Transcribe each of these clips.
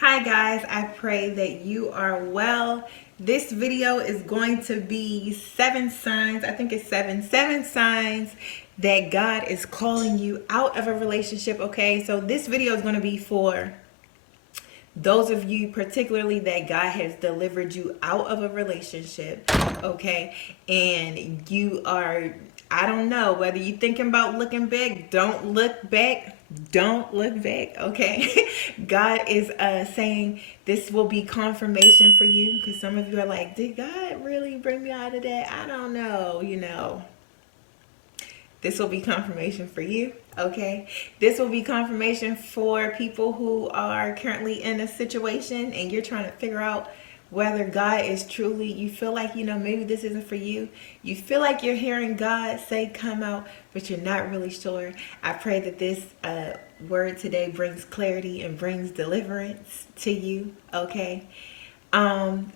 Hi guys, I pray that you are well. This video is going to be 7 signs, I think it's seven signs that God is calling you out of a relationship, okay? So this video is going to be for those of you particularly that God has delivered you out of a relationship, okay? And you are, I don't know, whether you're thinking about looking back, don't look back. Don't look back, okay? God is saying this will be confirmation for you, because some of you are like, did God really bring me out of that? I don't know. This will be confirmation for you, okay? This will be confirmation for people who are currently in a situation and you're trying to figure out whether God is truly, you feel like, maybe this isn't for you. You feel like you're hearing God say, come out, but you're not really sure. I pray that this word today brings clarity and brings deliverance to you, okay?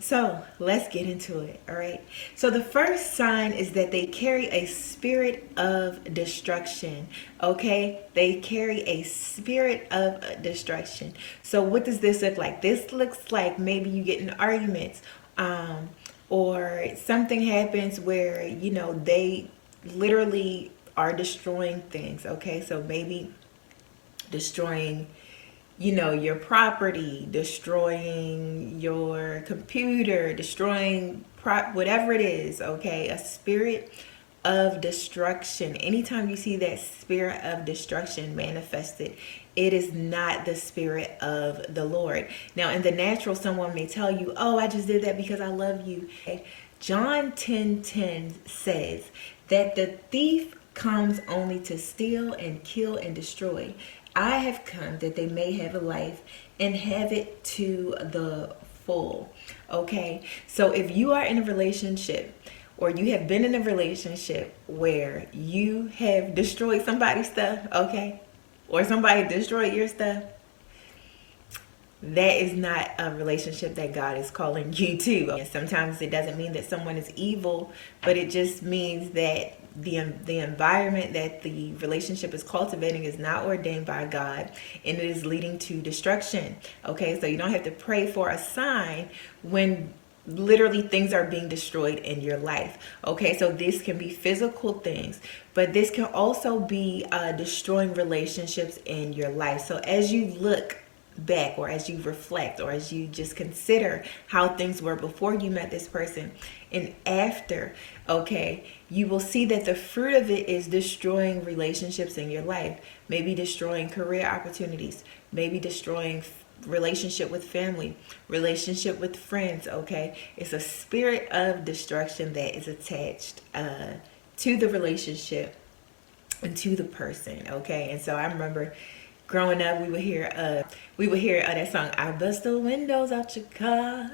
So let's get into it. All right. So the first sign is that they carry a spirit of destruction. Okay. They carry a spirit of destruction. So what does this look like? This looks like maybe you get in arguments, or something happens where, they literally are destroying things. Okay. So maybe destroying your property, destroying your computer, destroying whatever it is, okay? A spirit of destruction. Anytime you see that spirit of destruction manifested, it is not the spirit of the Lord. Now, in the natural, someone may tell you, oh, I just did that because I love you. Okay? John 10:10 says that the thief comes only to steal and kill and destroy. I have come that they may have a life and have it to the full. Okay? So if you are in a relationship, or you have been in a relationship where you have destroyed somebody's stuff, okay? Or somebody destroyed your stuff, that is not a relationship that God is calling you to. And sometimes it doesn't mean that someone is evil, but it just means that the environment that the relationship is cultivating is not ordained by God, and it is leading to destruction. Okay, so you don't have to pray for a sign when literally things are being destroyed in your life. Okay, so this can be physical things, but this can also be destroying relationships in your life. So as you look back, or as you reflect, or as you just consider how things were before you met this person and after, okay, you will see that the fruit of it is destroying relationships in your life, maybe destroying career opportunities, maybe destroying relationship with family, relationship with friends. Okay, it's a spirit of destruction that is attached to the relationship and to the person. Okay, and so I remember growing up, we would hear that song, I bust the windows out your car,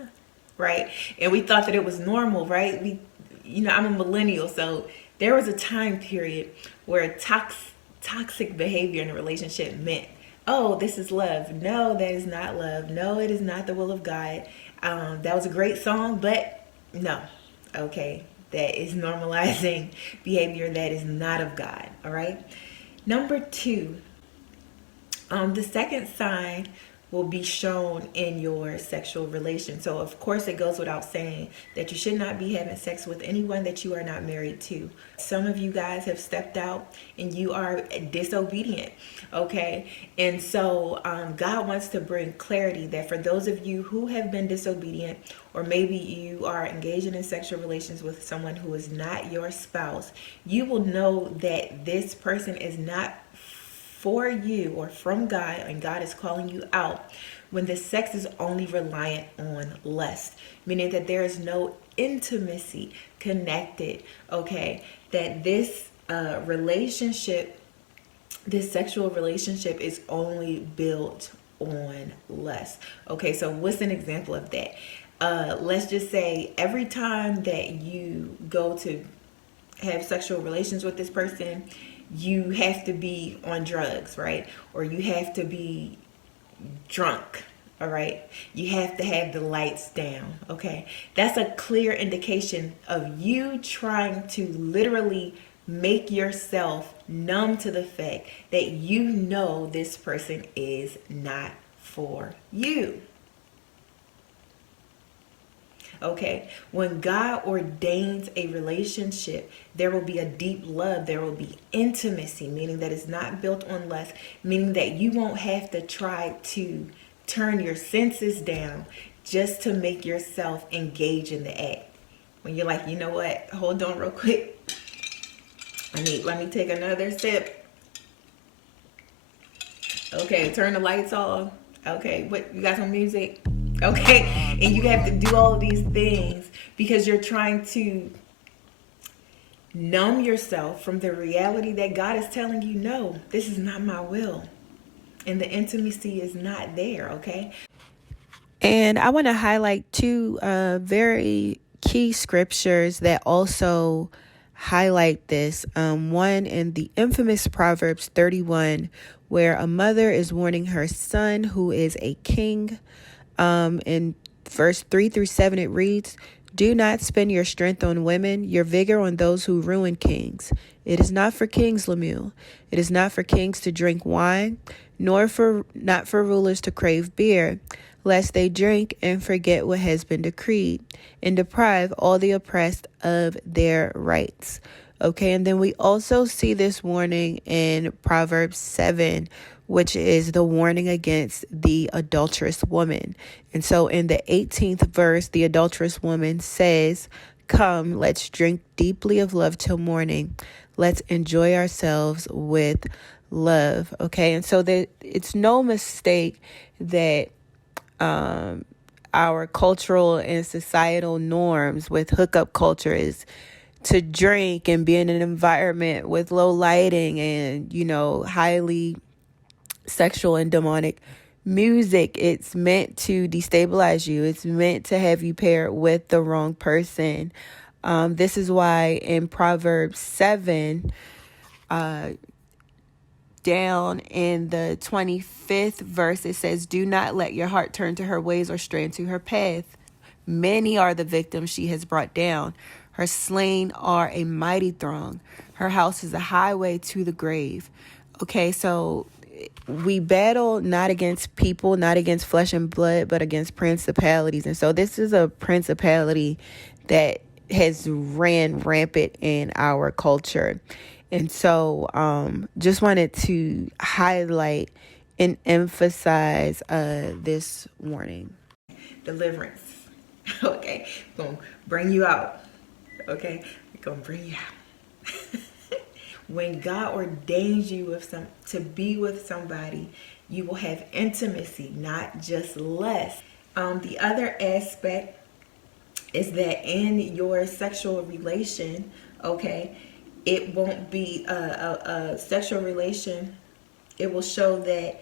right? And we thought that it was normal, right? I'm a millennial, so there was a time period where toxic behavior in a relationship meant, oh, this is love. No, that is not love. No, it is not the will of God. That was a great song, but no, okay, that is normalizing behavior that is not of God. All right. Number two, the second sign will be shown in your sexual relation. So, of course, it goes without saying that you should not be having sex with anyone that you are not married to. Some of you guys have stepped out and you are disobedient, okay? And so, God wants to bring clarity that for those of you who have been disobedient, or maybe you are engaging in sexual relations with someone who is not your spouse, you will know that this person is not for you or from God, and God is calling you out when the sex is only reliant on lust, meaning that there is no intimacy connected, okay? That this relationship, this sexual relationship is only built on lust. Okay, so what's an example of that? Let's just say every time that you go to have sexual relations with this person, you have to be on drugs, right? Or you have to be drunk, all right? You have to have the lights down, okay? That's a clear indication of you trying to literally make yourself numb to the fact that you know this person is not for you. Okay, when God ordains a relationship, there will be a deep love, there will be intimacy, meaning that it's not built on lust, meaning that you won't have to try to turn your senses down just to make yourself engage in the act. When you're like, you know what, hold on real quick, let me take another sip. Okay, turn the lights off. Okay, what, you got some music? Okay, and you have to do all of these things because you're trying to numb yourself from the reality that God is telling you, no, this is not my will. And the intimacy is not there, okay? And I want to highlight two very key scriptures that also highlight this. One in the infamous Proverbs 31, where a mother is warning her son, who is a king. In verse 3-7, it reads, "Do not spend your strength on women, your vigor on those who ruin kings. It is not for kings, Lemuel. It is not for kings to drink wine, nor not for rulers to crave beer, lest they drink and forget what has been decreed, and deprive all the oppressed of their rights." Okay, and then we also see this warning in Proverbs 7, which is the warning against the adulterous woman. And so in the 18th verse, the adulterous woman says, "Come, let's drink deeply of love till morning. Let's enjoy ourselves with love." Okay, and so it's no mistake that our cultural and societal norms with hookup culture is to drink and be in an environment with low lighting and, highly sexual and demonic music. It's meant to destabilize you. It's meant to have you paired with the wrong person. This is why in Proverbs 7, down in the 25th verse, it says, "Do not let your heart turn to her ways or stray into her path. Many are the victims she has brought down. Her slain are a mighty throng. Her house is a highway to the grave." Okay, so we battle not against people, not against flesh and blood, but against principalities. And so this is a principality that has ran rampant in our culture. And so just wanted to highlight and emphasize this warning. Deliverance. Okay, gonna bring you out. Okay, we're gonna bring you out. When God ordains you to be with somebody, you will have intimacy, not just lust. The other aspect is that in your sexual relation, okay, it won't be a sexual relation. It will show that,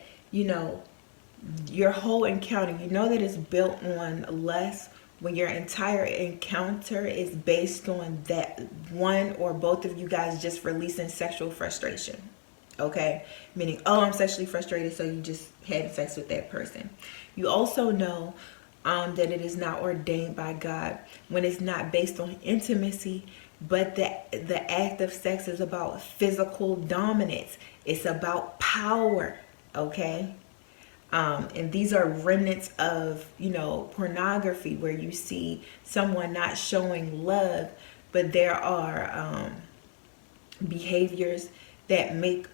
your whole encounter, that it's built on lust when your entire encounter is based on that one or both of you guys just releasing sexual frustration. Okay? Meaning, oh, I'm sexually frustrated, so you just had sex with that person. You also know that it is not ordained by God when it's not based on intimacy, but the act of sex is about physical dominance. It's about power. Okay? And these are remnants of, pornography, where you see someone not showing love, but there are behaviors that make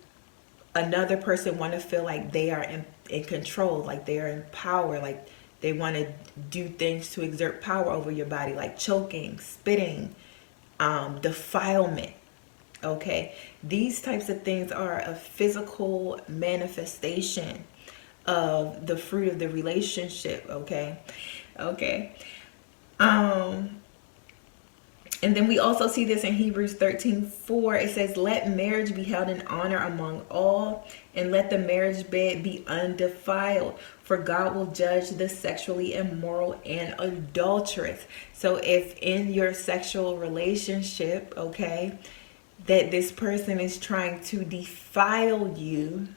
another person want to feel like they are in control, like they are in power, like they want to do things to exert power over your body, like choking, spitting, defilement. Okay, these types of things are a physical manifestation of the fruit of the relationship. Okay. um and then we also see this in Hebrews 13:4. It says, "Let marriage be held in honor among all, and let the marriage bed be undefiled, for God will judge the sexually immoral and adulterous." So if in your sexual relationship, okay, that this person is trying to defile you,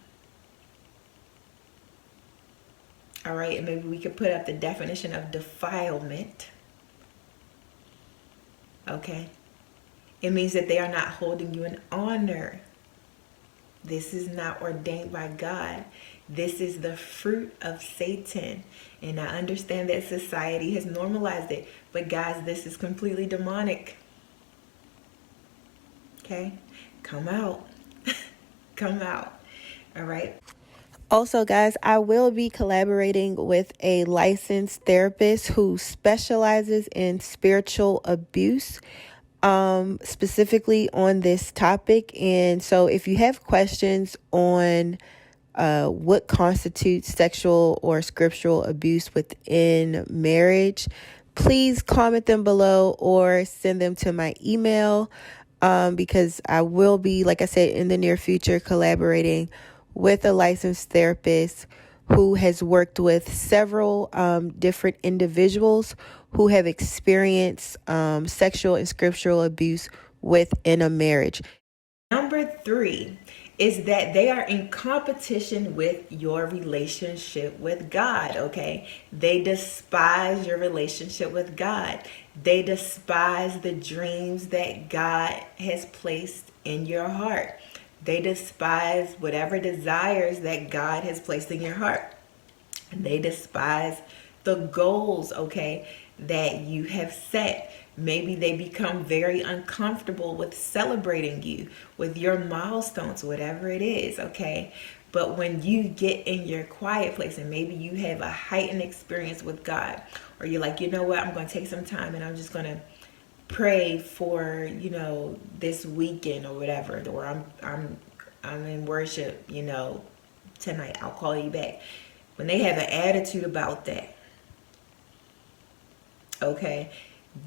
all right, and maybe we could put up the definition of defilement. Okay, it means that they are not holding you in honor. This is not ordained by God. This is the fruit of Satan. And I understand that society has normalized it. But guys, this is completely demonic. Okay? Come out. Come out. All right? Also, guys, I will be collaborating with a licensed therapist who specializes in spiritual abuse, specifically on this topic. And so if you have questions on what constitutes sexual or scriptural abuse within marriage, please comment them below or send them to my email, because I will be, like I said, in the near future collaborating with a licensed therapist who has worked with several different individuals who have experienced sexual and scriptural abuse within a marriage. Number 3 is that they are in competition with your relationship with God, okay? They despise your relationship with God. They despise the dreams that God has placed in your heart. They despise whatever desires that God has placed in your heart. They despise the goals, okay, that you have set. Maybe they become very uncomfortable with celebrating you, with your milestones, whatever it is, okay? But when you get in your quiet place and maybe you have a heightened experience with God, or you're like, you know what, I'm going to take some time and I'm just going to pray for, this weekend or whatever, or I'm in worship, tonight. I'll call you back. When they have an attitude about that, okay,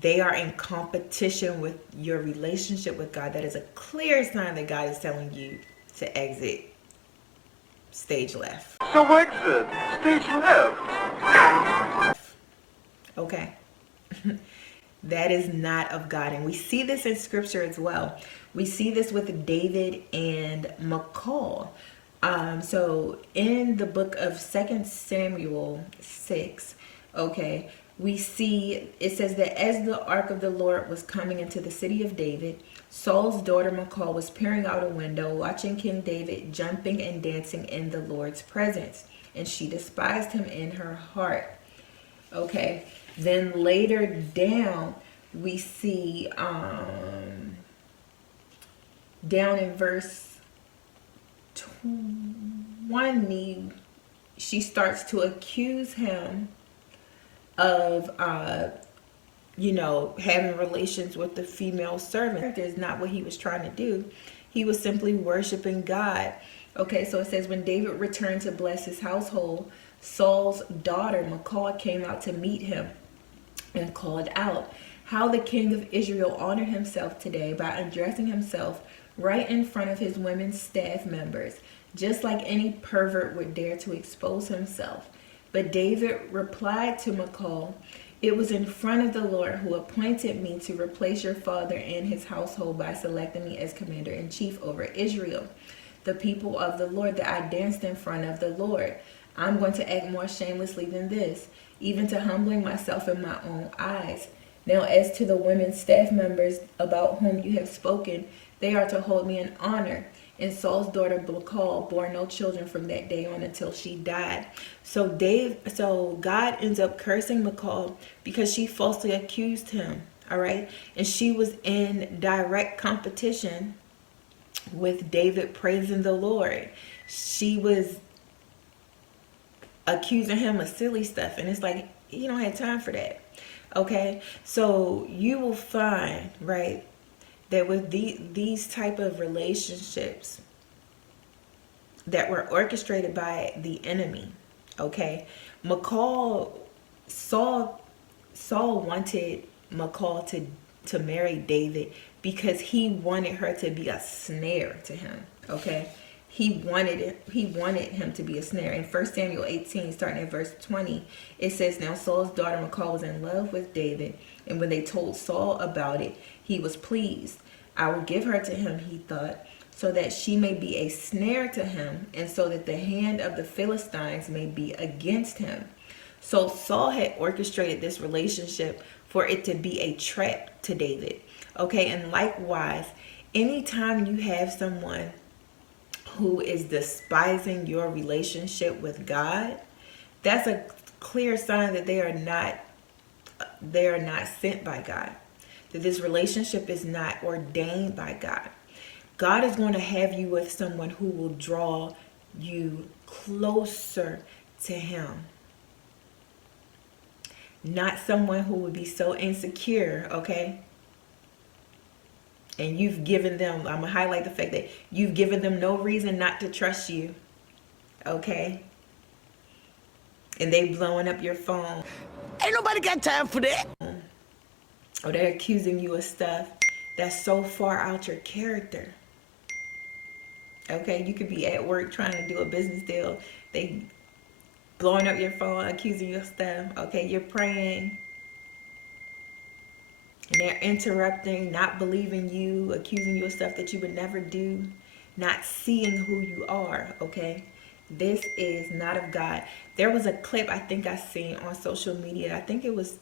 they are in competition with your relationship with God. That is a clear sign that God is telling you to exit stage left. So exit stage left. Okay. That is not of God. And we see this in scripture as well. We see this with David and Michal. So in the book of 2 Samuel 6, okay, we see it says that as the ark of the Lord was coming into the city of David, Saul's daughter Michal was peering out a window, watching King David jumping and dancing in the Lord's presence, and she despised him in her heart. Okay, then later down we see down in verse 20, she starts to accuse him of having relations with the female servant. That's not what he was trying to do. He was simply worshiping God. Okay, so it says when David returned to bless his household, Saul's daughter Michal came out to meet him and called out, "How the king of Israel honored himself today by undressing himself right in front of his women's staff members, just like any pervert would dare to expose himself." But David replied to Michal, "It was in front of the Lord who appointed me to replace your father and his household by selecting me as commander-in-chief over Israel, the people of the Lord, that I danced in front of the Lord. I'm going to act more shamelessly than this, even to humbling myself in my own eyes. Now, as to the women staff members about whom you have spoken, they are to hold me in honor." And Saul's daughter Michal bore no children from that day on until she died. So God ends up cursing Michal because she falsely accused him. All right, and she was in direct competition with David praising the Lord. She was accusing him of silly stuff, and it's like, you don't have time for that. Okay, so you will find, right, that with these type of relationships that were orchestrated by the enemy, okay, Saul wanted Michal to marry David because he wanted her to be a snare to him. Okay, he wanted him to be a snare. In 1 Samuel 18, starting at verse 20, it says, "Now Saul's daughter Michal was in love with David, and when they told Saul about it, he was pleased. I will give her to him," he thought, "so that she may be a snare to him, and so that the hand of the Philistines may be against him." So Saul had orchestrated this relationship for it to be a trap to David. Okay, and likewise, anytime you have someone who is despising your relationship with God, that's a clear sign that they are not sent by God. That this relationship is not ordained by God. God is going to have you with someone who will draw you closer to him. Not someone who would be so insecure, okay? And you've given them, I'm going to highlight the fact that you've given them no reason not to trust you, okay? And they blowing up your phone. Ain't nobody got time for that. Or they're accusing you of stuff that's so far out your character. Okay, you could be at work trying to do a business deal. They blowing up your phone, accusing you of stuff. Okay, you're praying. And they're interrupting, not believing you, accusing you of stuff that you would never do, not seeing who you are, okay? This is not of God. There was a clip I think I seen on social media. I think it was,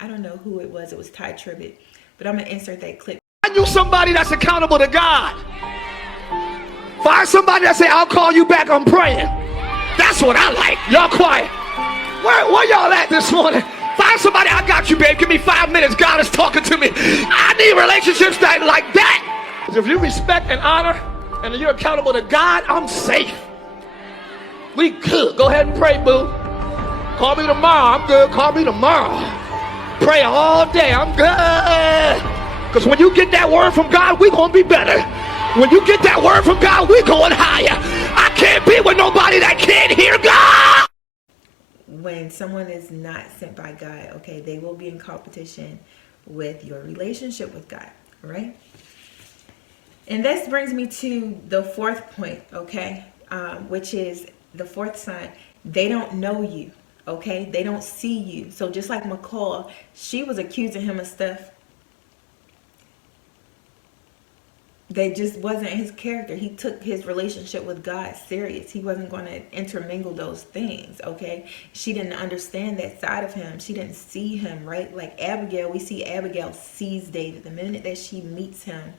I don't know who it was Ty Tribbett. But I'm going to insert that clip. Find you somebody that's accountable to God. Find somebody that say, I'll call you back, I'm praying. That's what I like. Y'all quiet. Where y'all at this morning? Find somebody, I got you, babe. Give me 5 minutes. God is talking to me. I need relationships that like that. If you respect and honor and you're accountable to God, I'm safe. We good. Go ahead and pray, boo. Call me tomorrow. I'm good. Call me tomorrow. Pray all day. I'm good. Because when you get that word from God, we're going to be better. When you get that word from God, we're going higher. I can't be with nobody that can't hear God. When someone is not sent by God, okay, they will be in competition with your relationship with God, right? And this brings me to the fourth point, okay, which is the fourth sign. They don't know you, okay? They don't see you. So just like McCall, she was accusing him of stuff that just wasn't his character. He took his relationship with God serious. He wasn't going to intermingle those things, okay? She didn't understand that side of him. She didn't see him, right? Like Abigail, we see Abigail sees David. The minute that she meets him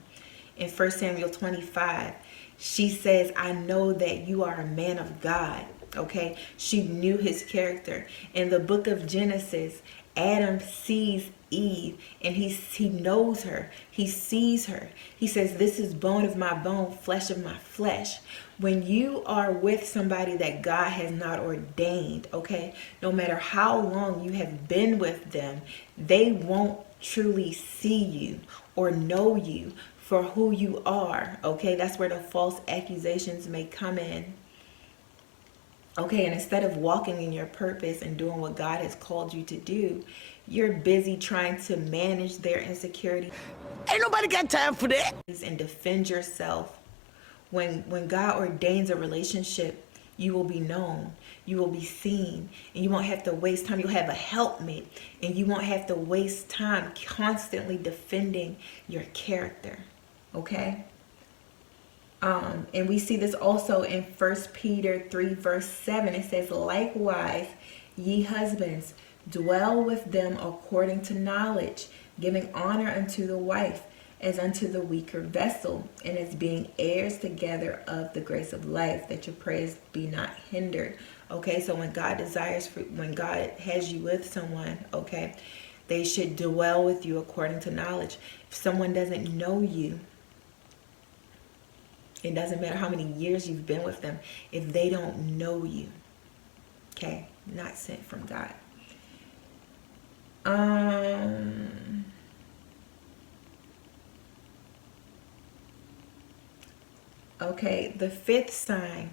in 1 Samuel 25, she says, I know that you are a man of God, okay? She knew his character. In the book of Genesis, Adam sees Eve and he knows her. He sees her. He says, this is bone of my bone, flesh of my flesh. When you are with somebody that God has not ordained, okay, no matter how long you have been with them, they won't truly see you or know you for who you are, okay? That's where the false accusations may come in. Okay, and instead of walking in your purpose and doing what God has called you to do, you're busy trying to manage their insecurity. Ain't nobody got time for that. And defend yourself. When God ordains a relationship, you will be known, you will be seen, and you won't have to waste time. You'll have a helpmate, and you won't have to waste time constantly defending your character, okay? And we see this also in 1 Peter 3 verse 7. It says, likewise, ye husbands, dwell with them according to knowledge, giving honor unto the wife as unto the weaker vessel, and as being heirs together of the grace of life, that your prayers be not hindered. Okay, so when God has you with someone, okay, they should dwell with you according to knowledge. If someone doesn't know you, it doesn't matter how many years you've been with them. If they don't know you, okay, not sent from God. Okay, the fifth sign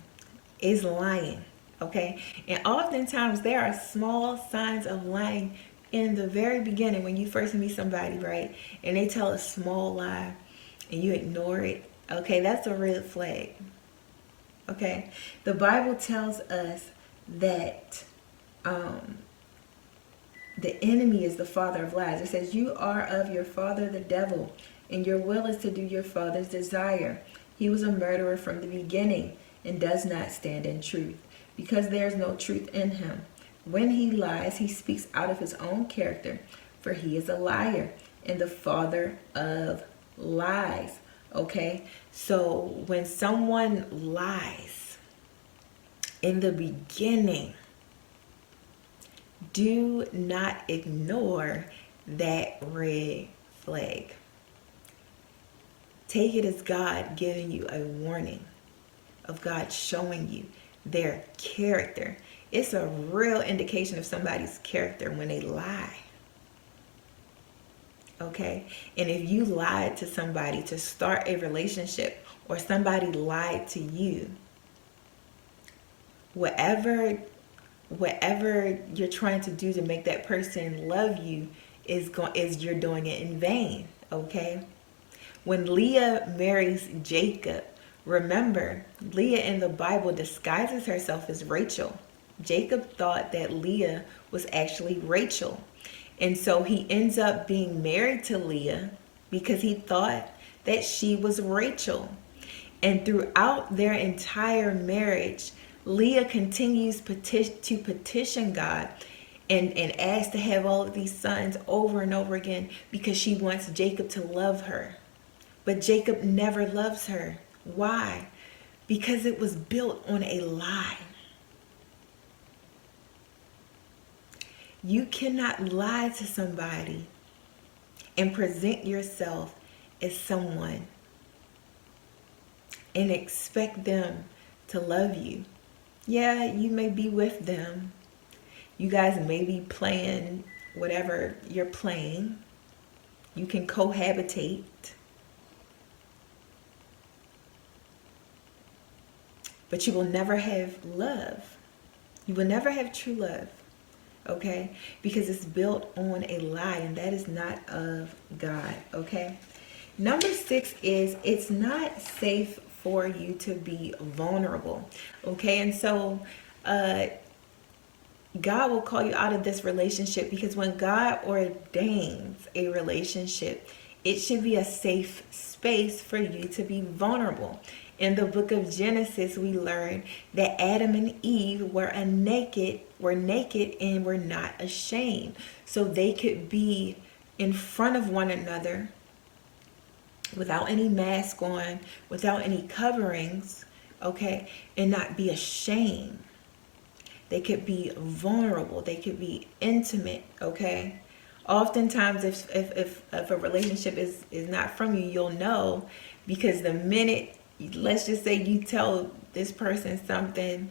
is lying. Okay, and oftentimes there are small signs of lying in the very beginning when you first meet somebody, right? And they tell a small lie and you ignore it. Okay, that's a red flag. Okay, the Bible tells us that the enemy is the father of lies. It says, you are of your father the devil, and your will is to do your father's desire. He was a murderer from the beginning and does not stand in truth, because there is no truth in him. When he lies, he speaks out of his own character, for he is a liar and the father of lies. Okay, So when someone lies in the beginning, do not ignore that red flag. Take it as God giving you a warning, of God showing you their character. It's a real indication of somebody's character when they lie. Okay? And if you lied to somebody to start a relationship, or somebody lied to you, whatever you're trying to do to make that person love you is you're doing it in vain. Okay? When Leah marries Jacob, remember, Leah in the Bible disguises herself as Rachel. Jacob thought that Leah was actually Rachel. And so he ends up being married to Leah because he thought that she was Rachel. And throughout their entire marriage, Leah continues to petition God and ask to have all of these sons over and over again because she wants Jacob to love her. But Jacob never loves her. Why? Because it was built on a lie. You cannot lie to somebody and present yourself as someone and expect them to love you. Yeah, you may be with them. You guys may be playing whatever you're playing. You can cohabitate. But you will never have love. You will never have true love. Okay? Because it's built on a lie, and that is not of God. Okay? Number 6 is it's not safe for you to be vulnerable. Okay? And so God will call you out of this relationship, because when God ordains a relationship, it should be a safe space for you to be vulnerable. In the book of Genesis, we learn that Adam and Eve were naked and were not ashamed. So they could be in front of one another without any mask on, without any coverings, okay, and not be ashamed. They could be vulnerable. They could be intimate, okay? Oftentimes, if a relationship is not from you, you'll know, because the minute, let's just say you tell this person something,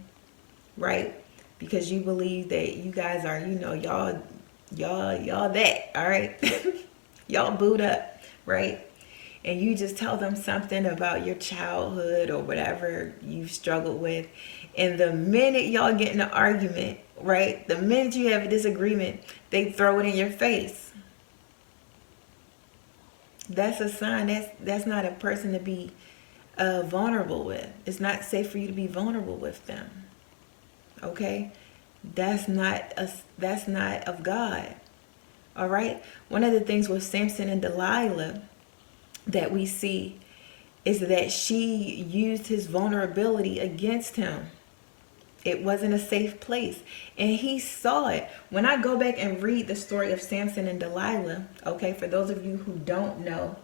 right? Because you believe that you guys are, y'all that, all right? Y'all boot up, right? And you just tell them something about your childhood or whatever you've struggled with. And the minute y'all get in an argument, right? The minute you have a disagreement, they throw it in your face. That's a sign. That's not a person to be vulnerable with. It's not safe for you to be vulnerable with them. Okay? That's not of God. All right? One of the things with Samson and Delilah that we see is that she used his vulnerability against him. It wasn't a safe place. And he saw it. When I go back and read the story of Samson and Delilah, okay, for those of you who don't know,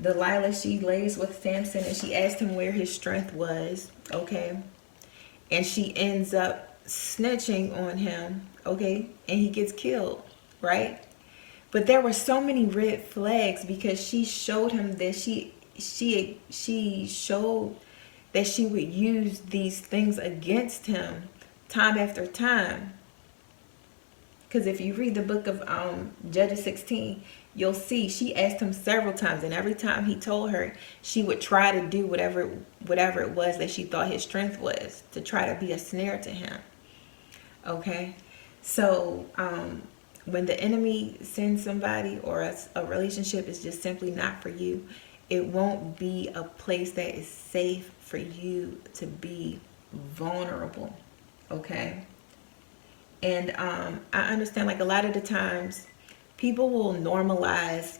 Delilah, she lays with Samson and she asked him where his strength was, okay? And she ends up snitching on him, okay? And he gets killed, right? But there were so many red flags because she showed him that she showed that she would use these things against him time after time. Because if you read the book of Judges 16, you'll see she asked him several times, and every time he told her, she would try to do whatever it was that she thought his strength was, to try to be a snare to him. Okay? So when the enemy sends somebody, or a relationship is just simply not for you, it won't be a place that is safe for you to be vulnerable. Okay? And I understand, like, a lot of the times people will normalize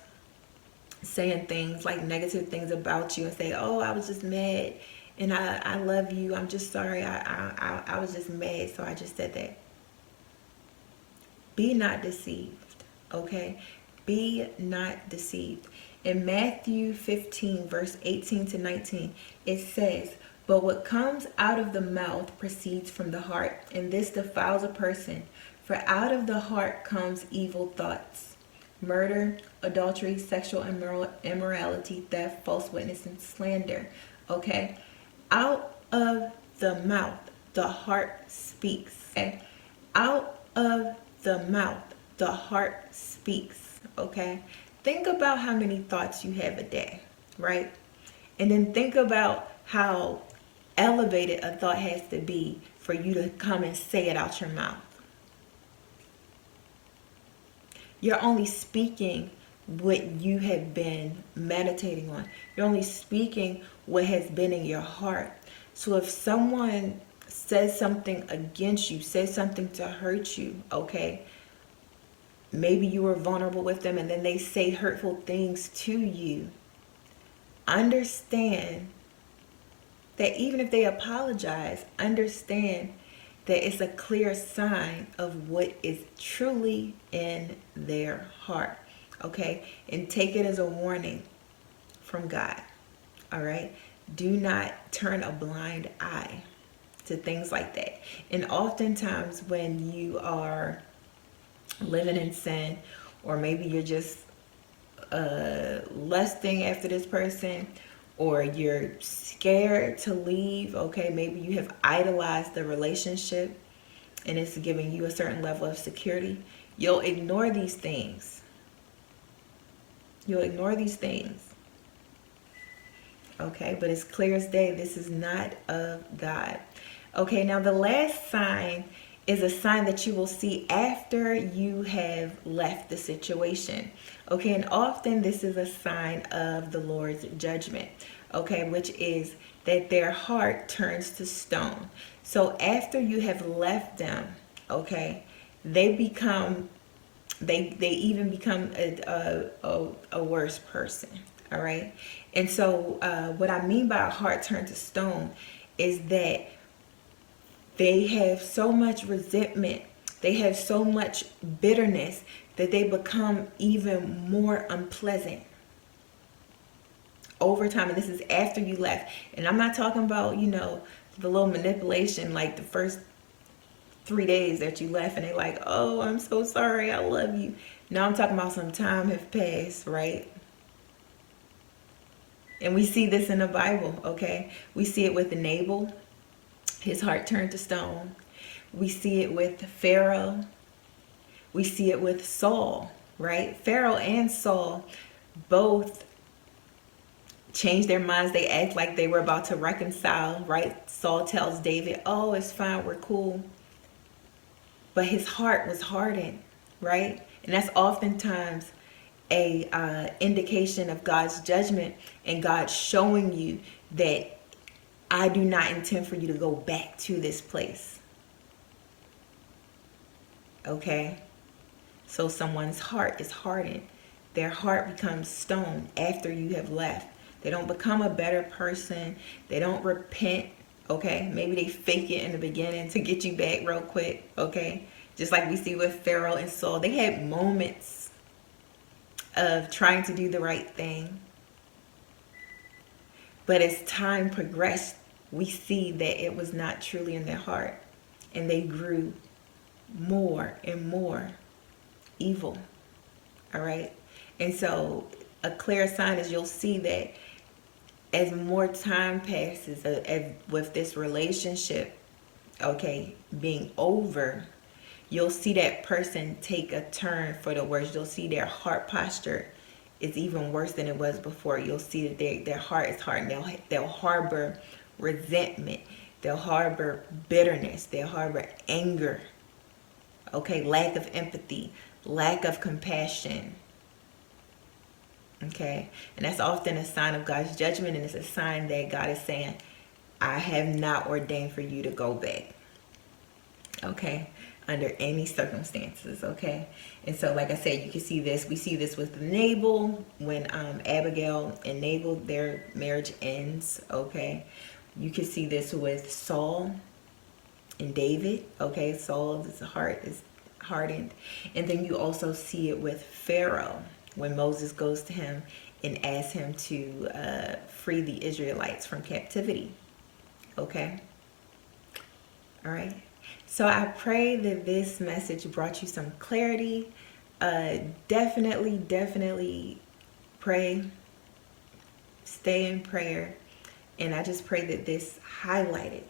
saying things like negative things about you and say, oh, I was just mad and I love you. I'm just sorry. I was just mad, so I just said that. Be not deceived, okay? Be not deceived. In Matthew 15, verse 18 to 19, it says, "But what comes out of the mouth proceeds from the heart, and this defiles a person. For out of the heart comes evil thoughts, murder, adultery, sexual immorality, theft, false witness, and slander." Okay? Out of the mouth, the heart speaks. Okay? Out of the mouth, the heart speaks. Okay? Think about how many thoughts you have a day, right? And then think about how elevated a thought has to be for you to come and say it out your mouth. You're only speaking what you have been meditating on. You're only speaking what has been in your heart. So if someone says something against you, says something to hurt you, okay, maybe you were vulnerable with them and then they say hurtful things to you, understand that even if they apologize, understand that it's a clear sign of what is truly in their heart, okay? And take it as a warning from God, all right? Do not turn a blind eye to things like that. And oftentimes when you are living in sin, or maybe you're just lusting after this person, or you're scared to leave, okay, maybe you have idolized the relationship and it's giving you a certain level of security, you'll ignore these things. You'll ignore these things. Okay, but it's clear as day, this is not of God. Okay, now the last sign is a sign that you will see after you have left the situation. Okay, and often this is a sign of the Lord's judgment, okay, which is that their heart turns to stone. So after you have left them, okay, they even become a worse person, all right? And so what I mean by a heart turned to stone is that they have so much resentment, they have so much bitterness that they become even more unpleasant over time. And this is after you left. And I'm not talking about, the little manipulation like the first 3 days that you left and they're like, "Oh, I'm so sorry, I love you." No, I'm talking about some time have passed, right? And we see this in the Bible, okay? We see it with Nabal. His heart turned to stone. We see it with Pharaoh. We see it with Saul, right? Pharaoh and Saul both changed their minds. They act like they were about to reconcile, right? Saul tells David, "Oh, it's fine, we're cool." But his heart was hardened, right? And that's oftentimes a indication of God's judgment and God showing you that I do not intend for you to go back to this place. Okay? So someone's heart is hardened. Their heart becomes stone after you have left. They don't become a better person. They don't repent. Okay? Maybe they fake it in the beginning to get you back real quick. Okay? Just like we see with Pharaoh and Saul. They had moments of trying to do the right thing. But as time progressed, we see that it was not truly in their heart. And they grew more and more evil. All right? And so a clear sign is you'll see that as more time passes with this relationship, okay, being over, you'll see that person take a turn for the worse. You'll see their heart posture is even worse than it was before. You'll see that their heart is hardened. They'll harbor resentment. They'll harbor bitterness. They'll harbor anger. Okay, lack of empathy, lack of compassion. Okay, and that's often a sign of God's judgment, and it's a sign that God is saying, I have not ordained for you to go back. Okay, under any circumstances. Okay, and so like I said, you can see this. We see this with Nabal when Abigail and Nabal, their marriage ends. Okay, you can see this with Saul and David. Okay, Saul's heart is hardened, and then you also see it with Pharaoh when Moses goes to him and asked him to free the Israelites from captivity. Okay? All right. So I pray that this message brought you some clarity. Definitely pray. Stay in prayer. And I just pray that this highlighted,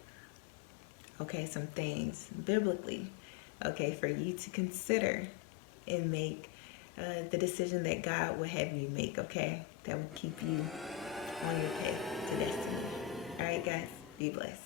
okay, some things biblically, okay, for you to consider and make the decision that God will have you make, okay, that will keep you on your path to destiny. All right, guys, be blessed.